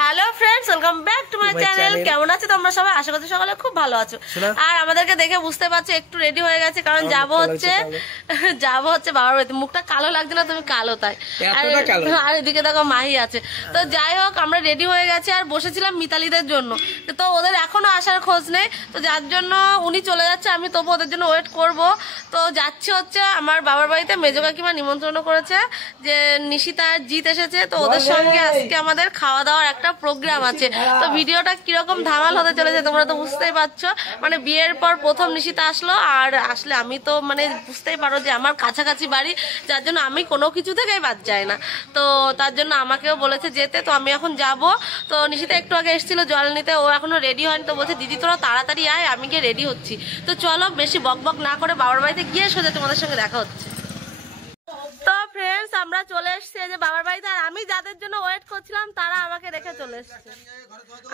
Hello friends, welcome back to my channel. কেমন আছো তোমরা সবাই? আশা করছি সকালে খুব ভালো আছো। আর আমাদেরকে দেখে বুঝতে পারছো একটু রেডি হয়ে গেছে, কারণ যাবো হচ্ছে বাবার বাড়িতে। মুখটা কালো লাগছে না? তুমি কালো তাই। আর এদিকে দেখো মাহি আছে। তো যাই হোক, আমরা রেডি হয়ে গেছি আর বসেছিলাম মিতালিদের জন্য। তো ওদের এখনো আসার খোঁজ নেই, তো যার জন্য উনি চলে যাচ্ছে, আমি তবু ওদের জন্য ওয়েট করব। তো যাচ্ছি হচ্ছে আমার বাবার বাড়িতে। মেজো কাকিমা নিমন্ত্রণ করেছে যে নিশিতা আর জিৎ এসেছে, তো ওদের সঙ্গে আজকে আমাদের খাওয়া দাওয়ার একটা প্রোগ্রাম আছে। তো ভিডিওটা কিরকম ধামাল হতে চলেছে তোমরা তো বুঝতেই পারছো। মানে বিয়ের পর প্রথম নিশিতা আসলো, আর আসলে আমি তো মানে বুঝতেই পারো যে আমার কাছাকাছি বাড়ি, যার জন্য আমি কোনো কিছু থেকেই বাদ যাই না। তো তার জন্য আমাকেও বলেছে যেতে, তো আমি এখন যাব। তো নিশিতা একটু আগে এসেছিল জল নিতে, ও এখনো রেডি হয়নি। তো বলছে দিদি তোরা তাড়াতাড়ি আয়, আমি গিয়ে রেডি হচ্ছি। তো চলো বেশি বক বক না করে বাবার বাড়িতে গিয়ে সোজা তোমাদের সঙ্গে দেখা হচ্ছে। তো ফ্রেন্ডস, আমরা চলে এসেছি এই যে বাবার বাড়িতে। আর আমি যাদের জন্য ওয়েট করছিলাম তারা আমাকে রেখে চলে এসেছে।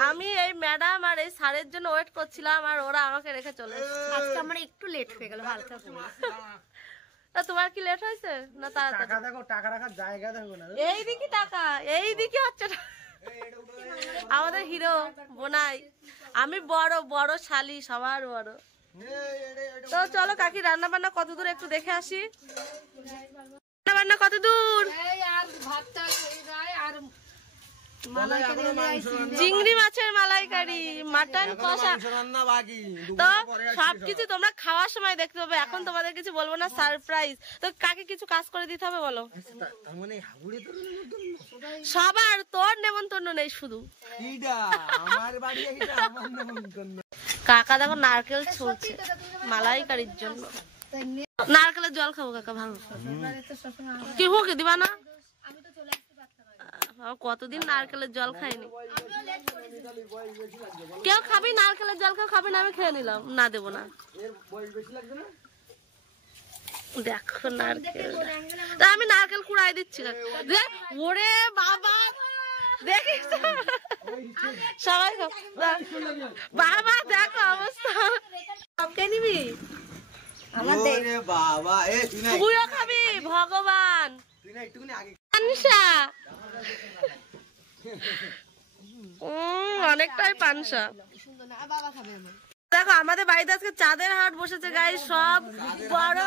আমি এই ম্যাডাম আর এই স্যারের জন্য ওয়েট করছিলাম, আর ওরা আমাকে রেখে চলে এসেছে। আজকে আমরা একটু লেট হয়ে গেল, হালকা করে। তোমার কি লেট হয়েছে না? তাড়াতাড়ি টাকা দেখো, টাকা রাখার জায়গা দেখো না। এই দিকে টাকা, এই দিকে হচ্ছে আমাদের হিরো বোনাই। আমি বড় বড় শালি, সবার বড়। তো চলো কাকি রান্না বান্না কত দূর একটু দেখে আসি। রান্না বান্না কত দূর? চিংড়ি মাছের মালাইকারি, মাটন কষা। তো সবকিছু তোমরা খাওয়ার সময় দেখতে পাবে, এখন তোমাদের কিছু বলবো না, সারপ্রাইজ। তো কাকে কিছু কাজ করে দিতে হবে বলো? সবার, তোর নেমন্তন্ন নেই শুধু। কাকা দেখো নারকেল ছুলছে মালাইকারির জন্য। নারকেলের জল খাবো কাকা, ভালো কি হোক দিবা না? কতদিন নারকেলের জল খাইনি। কেউ খাবি নারকেলের জল? কেউ খাবি না? আমি খেয়ে নিলাম। না দেবো না। দেখো নারকেল, তা আমি নারকেল কুড়াই দিচ্ছি। ওরে বাবা, দেখিস সবাই বাবা দেখো অবস্থা। কে নিবি? তুইও খাবি? ভগবান। অনেকটাই পানসা। দেখো আমাদের বাড়িতে আজকে চাঁদের হাট বসেছে গাই। সব বড়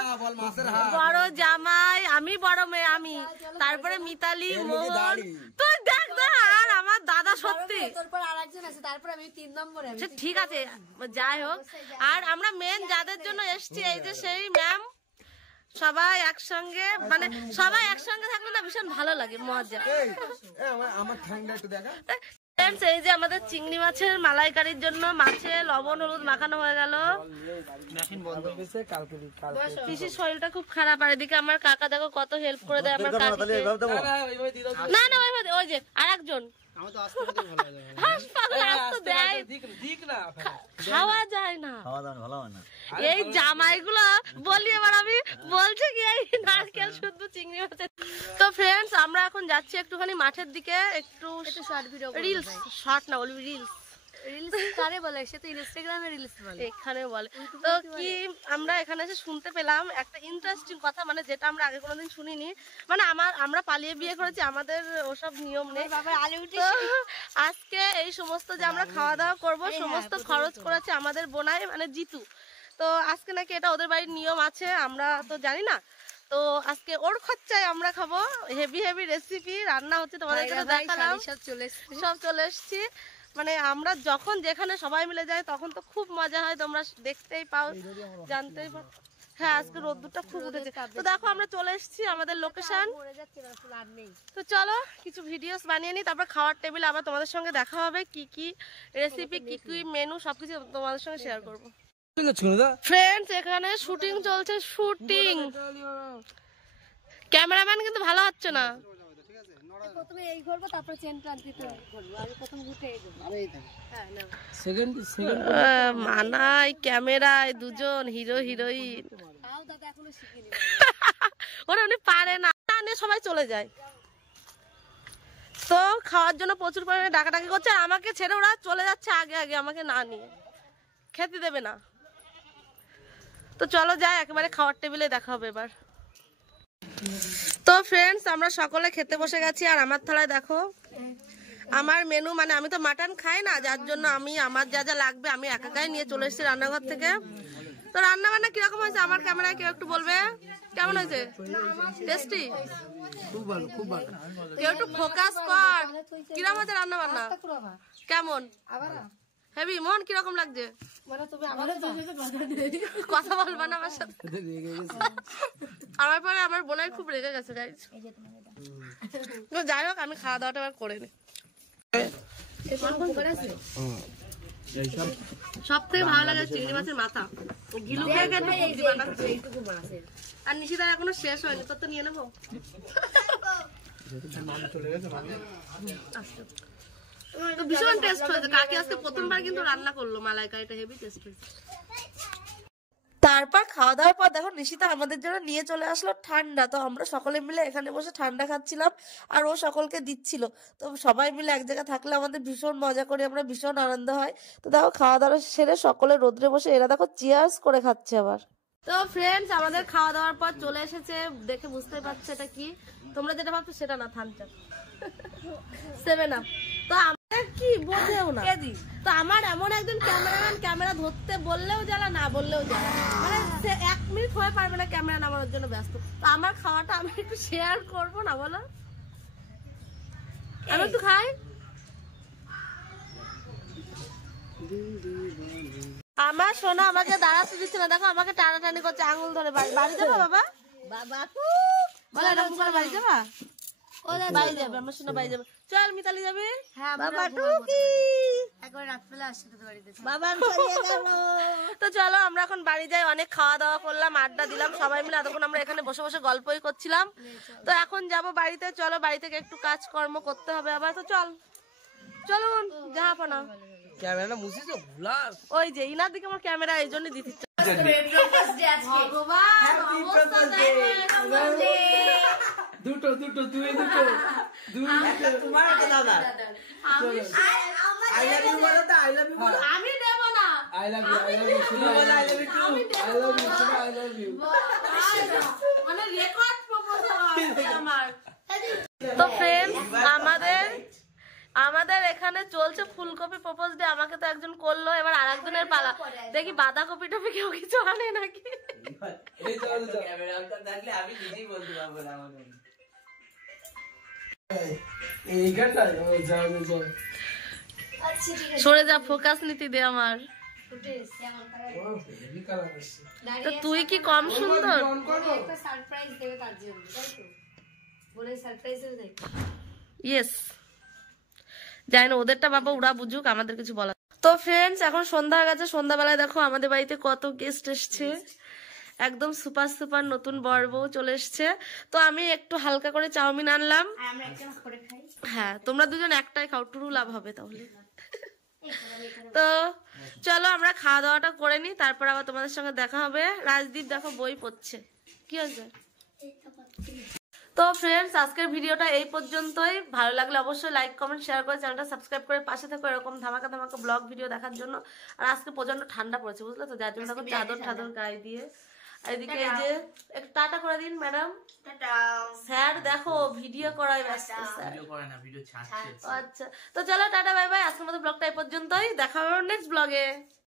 বড় জামাই, আমি বড় মেয়ে, আমি, তারপরে মিতালি, মোহন। তুই দেখ না, আর আমার দাদা সত্যি ঠিক আছে। যাই হোক, আর আমরা মেন যাদের জন্য এসছি এই যে সেই ম্যাম। সবাই একসঙ্গে, মানে সবাই একসঙ্গে থাকলে না ভীষণ ভালো লাগে, মজা। এই যে আমাদের চিংড়ি মাছের মালাইকারির জন্য মাছে লবণ হলুদ মাখানো হয়ে গেল। পিসির শরীরটা খুব খারাপ, আর এদিকে আমার কাকা দেখো কত হেল্প করে দেয় আমার কাকিকে। না না ওই যে আর একজন খাওয়া যায় না এই জামাইগুলো। বলি এবার আমি বলছি কি এই নারকেল শুদ্ধ চিংড়ি মাছের। তো ফ্রেন্ডস, আমরা এখন যাচ্ছি একটুখানি মাঠের দিকে, একটু শর্ট ভিডিও, রিলস, শর্ট না বলবি রিলস। এখানে বলে তো কি, আমরা এখানে এসে শুনতে পেলাম একটা ইন্টারেস্টিং কথা, মানে যেটা আমরা আগে কোনোদিন শুনিনি। মানে আমরা পালিয়ে বিয়ে করেছি, আমাদের ওসব নিয়ম নেই। আজকে এই সমস্ত যে আমরা খাওয়া দাওয়া করবো, সমস্ত খরচ করেছে আমাদের বোনাই, মানে জিতু। তো আজকে নাকি এটা ওদের বাড়ির নিয়ম আছে, আমরা তো জানি না। তো আজকে ওর খরচায় আমরা খাবো। হেভি হেভি রেসিপি রান্না হচ্ছে, তোমাদের দেখালাম। সব চলে এসছি। মানে আমরা যখন যেখানে সবাই মিলে যাই তখন তো খুব মজা হয়, তোমরা দেখতেই পাও, জানতেই পাও। হ্যাঁ, আজকে রোদ্দুরটা খুব উঠেছে। তো দেখো আমরা চলে এসেছি আমাদের লোকেশন। তো চলো কিছু ভিডিওস বানিয়ে নিই, তারপর খাওয়ার টেবিলে আবার তোমাদের সঙ্গে দেখা হবে। কি কি রেসিপি, কি কি মেনু, সবকিছু তোমাদের সঙ্গে শেয়ার করবো। ফ্রেন্ডস, এখানে শুটিং চলছে, শুটিং। ক্যামেরাম্যান কিন্তু ভালো হচ্ছে না। প্রথমে এই ঘুরবো তারপর চেন প্রান্তিতে ঘুরবো আমি প্রথম ঘুরতে এই ঘুরবো আরে এই থাকে হ্যাঁ না সেকেন্ড মানাই ক্যামেরায় দুজন হিরো হিরোইন তাও দাদা এখনো শিখিনি ওরা উনি পারে না নিয়ে সবাই চলে যায় তো খাওয়ার জন্য প্রচুর পরিমাণে ডাকাডাকি করছে আর আমাকে ছেড়ে ওরা চলে যাচ্ছে আগে আগে আমাকে না নিয়ে খেতে দেবে না তো চলো যাই একেবারে খাওয়ার টেবিলে দেখা হবে এবার তো ফ্রেন্ডস আমরা সকলে খেতে বসে গেছি আর আমার থালায় দেখো আমার মেনু মানে আমি তো মাটন খাই না যার জন্য আমি আমার যা যা লাগবে আমি একাই নিয়ে চলে এসেছি রান্নাঘর থেকে তো রান্না বান্না কিরকম হয়েছে আমার ক্যামেরায় কেউ একটু বলবে কেমন হয়েছে টেস্টি খুব ভালো কেউ একটু ফোকাস কর কিরকম হয়েছে রান্না বান্না কেমন হেভি মন কিরকম লাগছে কথা বলবা না আমার সাথে আমার পরে আমার বোনের খুব রেগে গেছে গাইস যাই হোক আমি খাওয়া দাওয়াটা এবার করে নি সব থেকে ভালো লাগে চিংড়ি মাছের মাথা গিলু খেয়ে বানাচ্ছে আর নিশিদার এখনো শেষ হয়নি তোর তো নিয়ে নেবো ভীষণ টেস্ট হয়েছে কাকি আজকে প্রথমবার কিন্তু রান্না করলো মালাইকারিটা হেভি টেস্ট হয়েছে তারপর খাওয়া দাওয়ার পর দেখো নিশিতা আমাদের জন্য নিয়ে চলে আসলো ঠান্ডা তো আমরা সকলে মিলে এখানে বসে ঠান্ডা খাচ্ছিলাম আর ও সকলকে দিচ্ছিল তো সবাই মিলে এক জায়গায় থাকলে আমাদের ভীষণ মজা করি আমরা ভীষণ আনন্দ হয় তো দেখো খাওয়া দাওয়া সেরে সকলে রোদ্রে বসে এরা দেখো চিয়ার্স করে খাচ্ছে আবার তো ফ্রেন্ডস আমাদের খাওয়া দাওয়ার পর চলে এসেছে দেখে বুঝতে পারছো এটা কি তোমরা যেটা ভাবছো সেটা না থামস আপ 7 আপ তো আমাদের কি বোঝেও না তো আমার এমন একজন ক্যামেরাম্যান ক্যামেরা ধরতে বললেও জ্বালা না বললেও জ্বালা মানে সে 1 মিনিট হয়ে পারবে না ক্যামেরা নামানোর জন্য ব্যস্ত তো আমার খাওয়াটা আমি একটু শেয়ার করবো না বলো আমি একটু খাই আমার সোনা আমাকে দাঁড়াতে দিচ্ছে না দেখো আমাকে টানাটানি করছে আঙুল ধরে বাড়ি যাবা বাবা বলো এরকম করে বাড়ি যাবা বাড়ি যাবে আমার সোনা বাড়ি যাবে চল মিতালি যাবে বাবা টুকি একবার রাতবেলা আসছে তো বাড়িতে বাবা তো চলো আমরা এখন বাড়ি যাই অনেক খাওয়া দাওয়া করলাম আড্ডা দিলাম সবাই মিলে এতক্ষণ আমরা এখানে বসে বসে গল্পই করছিলাম তো এখন যাব বাড়িতে চলো বাড়ি থেকে একটু কাজকর্ম করতে হবে আবার তো চলুন জাহাপনা ক্যামেরাটা মুছিছো ভুলার ওই যে ইনার দিকে আমার ক্যামেরা এই জন্য দিতে দুটো দুই তোমার একটা দাদা আই লাভ ইউ বলো তো আই লাভ ইউ বলো আমি দেব না আই লাভ ইউ শুনো বলো I love you too I love you শুনো আই লাভ ইউ মানে রেকর্ড প্রপোজাল হবে আমার তো फ्रेंड्स আমাদের এখানে চলছে ফুলকপি প্রপোজ ডে আমাকে তো একজন করলো এবার আরেকজনের পালা দেখি বাঁধাকপি টপি কেউ কিছু আনে নাকি এই চলো ক্যামেরা অনটা থাকলে আমি নিজেই বলতে পারবো না আমাকে এই গাটা যাও সরে যা ফোকাস নিতে দে আমার তো তুই কি কম সুন্দর একটা সারপ্রাইজ দেবে তার জন্য তাই তো বলে সারপ্রাইজ দেবে ইয়েস জানি না ওদেরটা বাবা ওরা বুঝুক আমাদের কিছু বলা তো ফ্রেন্ডস এখন সন্ধ্যা হয়ে গেছে সন্ধ্যাবেলায় দেখো আমাদের বাড়িতে কত গেস্ট এসছে একদম সুপার নতুন বর বউ চলে এসছে তো আমি একটু হালকা করে চাউমিন আনলাম হ্যাঁ তোমরা দুজন একটাই খাও টুরু লাভ হবে তাহলে তো চলো আমরা খাওয়া দাওয়াটা করে নি তারপর আবার তোমাদের সঙ্গে দেখা হবে রাজদীপ দেখো বই পড়ছে কি হয়েছে তো फ्रेंड्स আজকের ভিডিওটা এই পর্যন্তই ভালো লাগলে অবশ্যই লাইক কমেন্ট শেয়ার করে চ্যানেলটা সাবস্ক্রাইব করে পাশে থাকো এরকম ধামাকা ব্লগ ভিডিও দেখার জন্য আর আজকে প্রচন্ড ঠান্ডা পড়েছে বুঝলে তো যার জন্য দেখো চাদর গায়ে দিয়ে এদিকে এই যে একটু টাটা করে দিন ম্যাডাম টাটা স্যার দেখো ভিডিও করায় ব্যস্ত স্যার ভিডিও করে না ভিডিও ছাড়ছে আচ্ছা তো চলো টাটা বাই বাই আজকের মতো ব্লগটা এই পর্যন্তই দেখা হবে নেক্সট ব্লগে